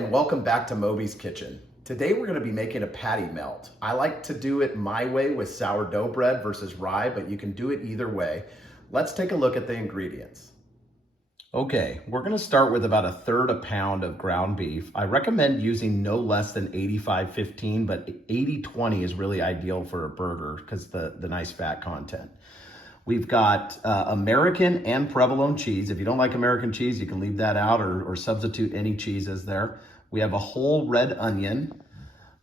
and welcome back to Moby's Kitchen. Today we're going to be making a patty melt. I like to do it my way with sourdough bread versus rye, but you can do it either way. Let's take a look at the ingredients. Okay, we're going to start with about 1/3 pound of ground beef. I recommend using no less than 85-15, but 80-20 is really ideal for a burger because the nice fat content. We've got American and provolone cheese. If you don't like American cheese, you can leave that out or substitute any cheeses there. We have a whole red onion.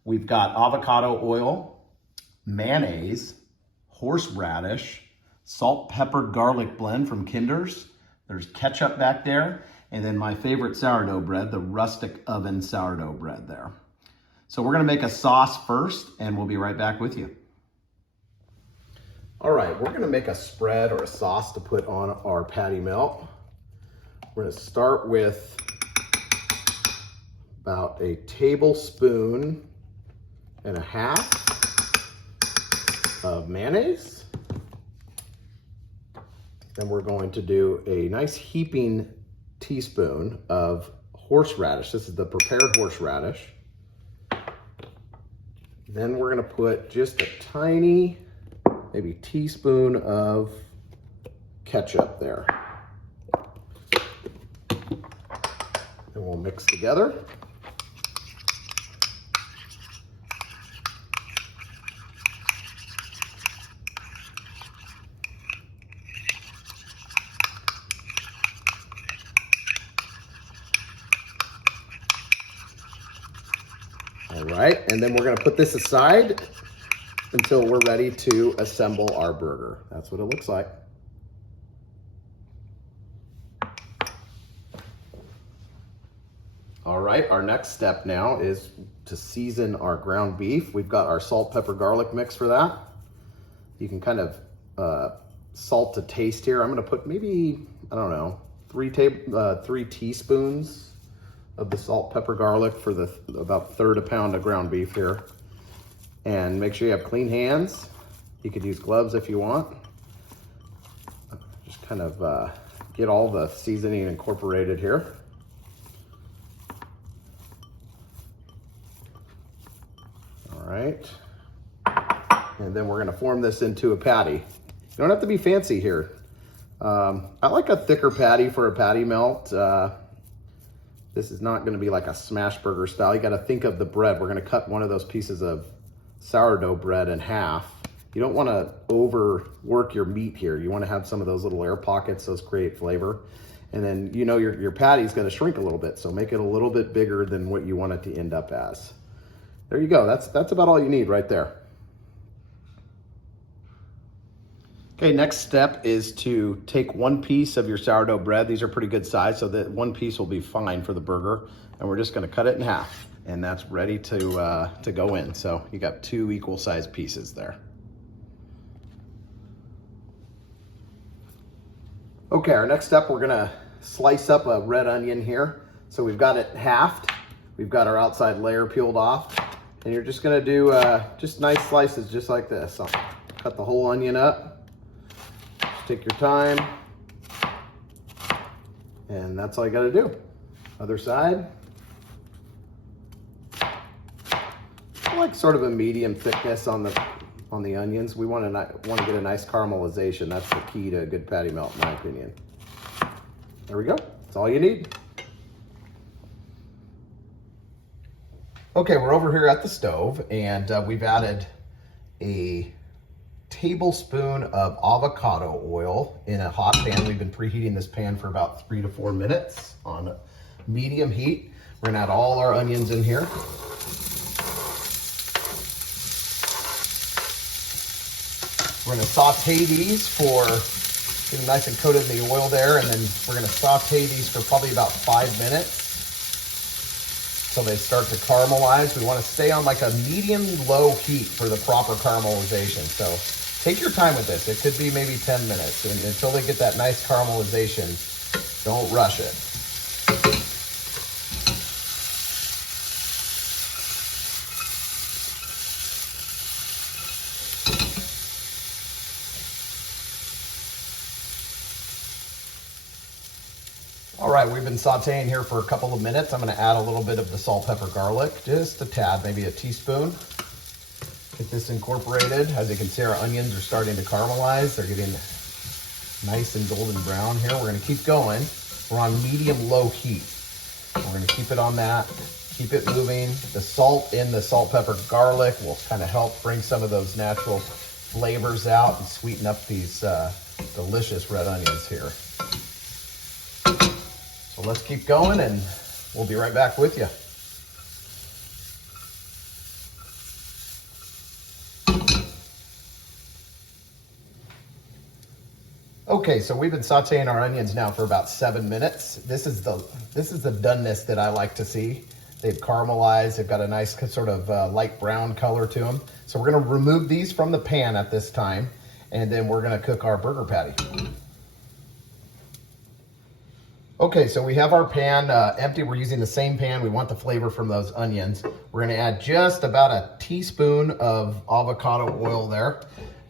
We've got avocado oil, mayonnaise, horseradish, salt, pepper, garlic blend from Kinder's. There's ketchup back there. And then my favorite sourdough bread, the rustic oven sourdough bread there. So we're gonna make a sauce first and we'll be right back with you. All right, we're gonna make a spread or a sauce to put on our patty melt. We're gonna start with about 1.5 tablespoons of mayonnaise. Then we're going to do a nice heaping teaspoon of horseradish. This is the prepared horseradish. Then we're gonna put just a tiny, maybe teaspoon of ketchup there. And we'll mix together. All right, and then we're gonna put this aside until we're ready to assemble our burger. That's what it looks like. All right, our next step now is to season our ground beef. We've got our salt, pepper, garlic mix for that. You can kind of salt to taste here. I'm gonna put maybe, I don't know, 3 teaspoons of the salt, pepper, garlic for the about 1/3 pound of ground beef here. And make sure you have clean hands. You could use gloves if you want. Just kind of get all the seasoning incorporated here. All right. And then we're gonna form this into a patty. You don't have to be fancy here. I like a thicker patty for a patty melt. This is not gonna be like a smash burger style. You gotta think of the bread. We're gonna cut one of those pieces of sourdough bread in half. You don't want to overwork your meat here. You want to have some of those little air pockets. Those create flavor. And then you know your patty is going to shrink a little bit, so make it a little bit bigger than what you want it to end up as. There you go. That's about all you need right there. Okay, next step is to take 1 piece of your sourdough bread. These are pretty good size, so that 1 piece will be fine for the burger. And we're just going to cut it in half. And that's ready to go in. So you got 2 equal sized pieces there. Okay, our next step, we're gonna slice up a red onion here. So we've got it halved. We've got our outside layer peeled off. And you're just gonna do just nice slices just like this. So cut the whole onion up. Just take your time. And that's all you gotta do. Other side. Like sort of a medium thickness on the onions. We want to get a nice caramelization. That's the key to a good patty melt, in my opinion. There we go. That's all you need. Okay, we're over here at the stove, and we've added a tablespoon of avocado oil in a hot pan. We've been preheating this pan for about 3 to 4 minutes on medium heat. We're gonna add all our onions in here. We're gonna saute these for getting nice and coated in the oil there, and then we're gonna saute these for probably about 5 minutes so they start to caramelize. We wanna stay on like a medium-low heat for the proper caramelization. So take your time with this. It could be maybe 10 minutes, and until they get that nice caramelization, don't rush it. All right, we've been sauteing here for a couple of minutes. I'm gonna add a little bit of the salt, pepper, garlic, just a tad, maybe a teaspoon. Get this incorporated. As you can see, our onions are starting to caramelize. They're getting nice and golden brown here. We're gonna keep going. We're on medium-low heat. We're gonna keep it on that, keep it moving. The salt in the salt, pepper, garlic will kind of help bring some of those natural flavors out and sweeten up these delicious red onions here. So let's keep going and we'll be right back with you. Okay, so we've been sauteing our onions now for about 7 minutes. This is the doneness that I like to see. They've caramelized, they've got a nice sort of light brown color to them. So we're gonna remove these from the pan at this time, and then we're gonna cook our burger patty. Okay, so we have our pan empty. We're using the same pan. We want the flavor from those onions. We're gonna add just about a teaspoon of avocado oil there,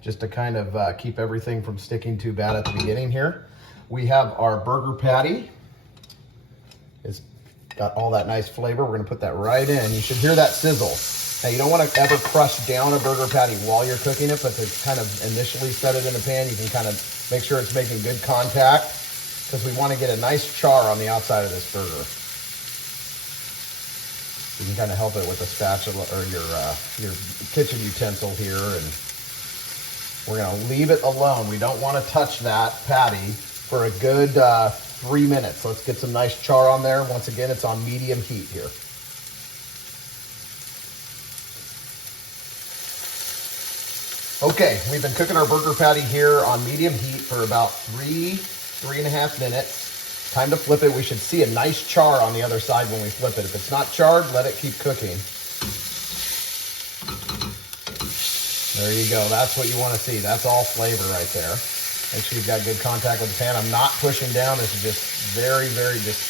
just to kind of keep everything from sticking too bad at the beginning here. We have our burger patty. It's got all that nice flavor. We're gonna put that right in. You should hear that sizzle. Now you don't wanna ever crush down a burger patty while you're cooking it, but to kind of initially set it in the pan, you can kind of make sure it's making good contact, because we wanna get a nice char on the outside of this burger. You can kind of help it with a spatula or your kitchen utensil here, and we're gonna leave it alone. We don't wanna touch that patty for a good 3 minutes. Let's get some nice char on there. Once again, it's on medium heat here. Okay, we've been cooking our burger patty here on medium heat for about 3.5 minutes. Time to flip it. We should see a nice char on the other side when we flip it. If it's not charred, let it keep cooking. There you go. That's what you want to see. That's all flavor right there. Make sure you've got good contact with the pan. I'm not pushing down. This is just very just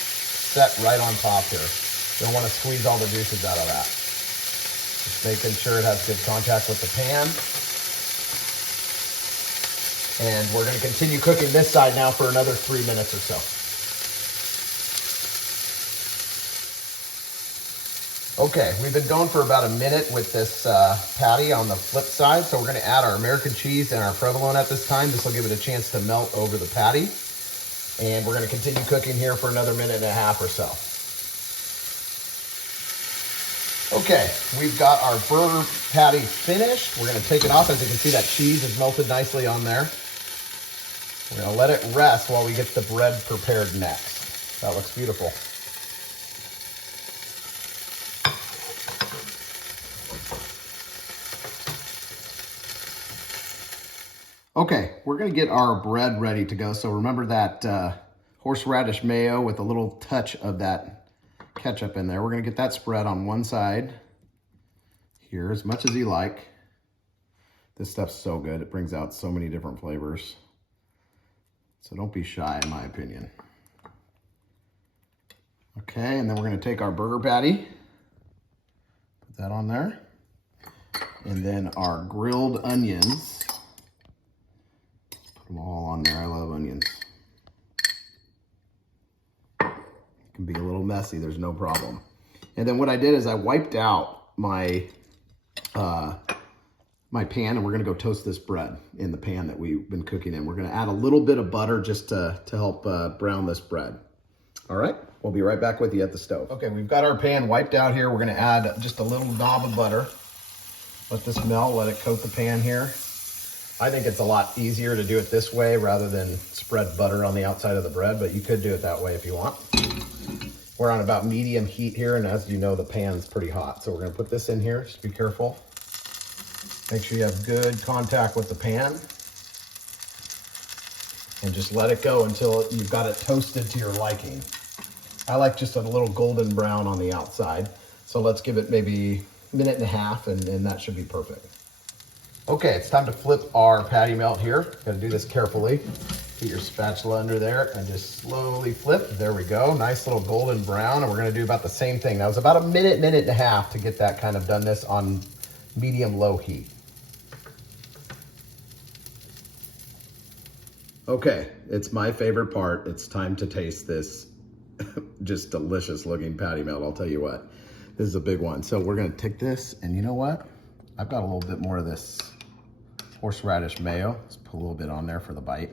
set right on top here. You don't want to squeeze all the juices out of that. Just making sure it has good contact with the pan. And we're going to continue cooking this side now for another 3 minutes or so. Okay, we've been going for about a minute with this patty on the flip side. So we're gonna add our American cheese and our provolone at this time. This will give it a chance to melt over the patty. And we're gonna continue cooking here for another 1.5 minutes or so. Okay, we've got our burger patty finished. We're gonna take it off. As you can see, that cheese is melted nicely on there. We're gonna let it rest while we get the bread prepared next. That looks beautiful. Okay, we're gonna get our bread ready to go. So remember that horseradish mayo with a little touch of that ketchup in there. We're gonna get that spread on one side here as much as you like. This stuff's so good. It brings out so many different flavors. So don't be shy, in my opinion. Okay, and then we're gonna take our burger patty, put that on there. And then our grilled onions. Put them all on there. I love onions. It can be a little messy, there's no problem. And then what I did is I wiped out my my pan, and we're gonna go toast this bread in the pan that we've been cooking in. We're gonna add a little bit of butter just to help brown this bread. All right, we'll be right back with you at the stove. Okay, we've got our pan wiped out here. We're gonna add just a little knob of butter. Let this melt, let it coat the pan here. I think it's a lot easier to do it this way rather than spread butter on the outside of the bread, but you could do it that way if you want. We're on about medium heat here, and as you know, the pan's pretty hot. So we're gonna put this in here, just be careful. Make sure you have good contact with the pan. And just let it go until you've got it toasted to your liking. I like just a little golden brown on the outside. So let's give it maybe 1.5 minutes, and that should be perfect. Okay, it's time to flip our patty melt here. Gotta do this carefully. Get your spatula under there and just slowly flip. There we go, nice little golden brown. And we're gonna do about the same thing. That was about a minute, 1.5 minutes to get that kind of doneness on medium-low heat. Okay, it's my favorite part. It's time to taste this Just delicious looking patty melt, I'll tell you what. This is a big one. So we're gonna take this, and you know what? I've got a little bit more of this horseradish mayo. Let's put a little bit on there for the bite.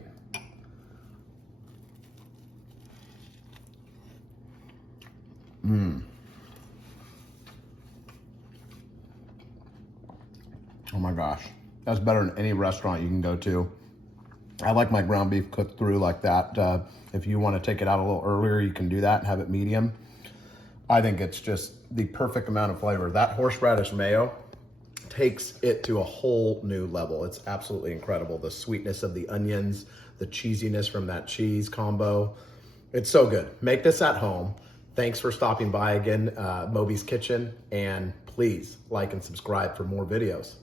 Oh my gosh, that's better than any restaurant you can go to. I like my ground beef cooked through like that. If you want to take it out a little earlier, you can do that and have it medium. I think it's just the perfect amount of flavor. That horseradish mayo takes it to a whole new level. It's absolutely incredible. The sweetness of the onions, the cheesiness from that cheese combo. It's so good. Make this at home. Thanks for stopping by again, Moby's Kitchen, and please like and subscribe for more videos.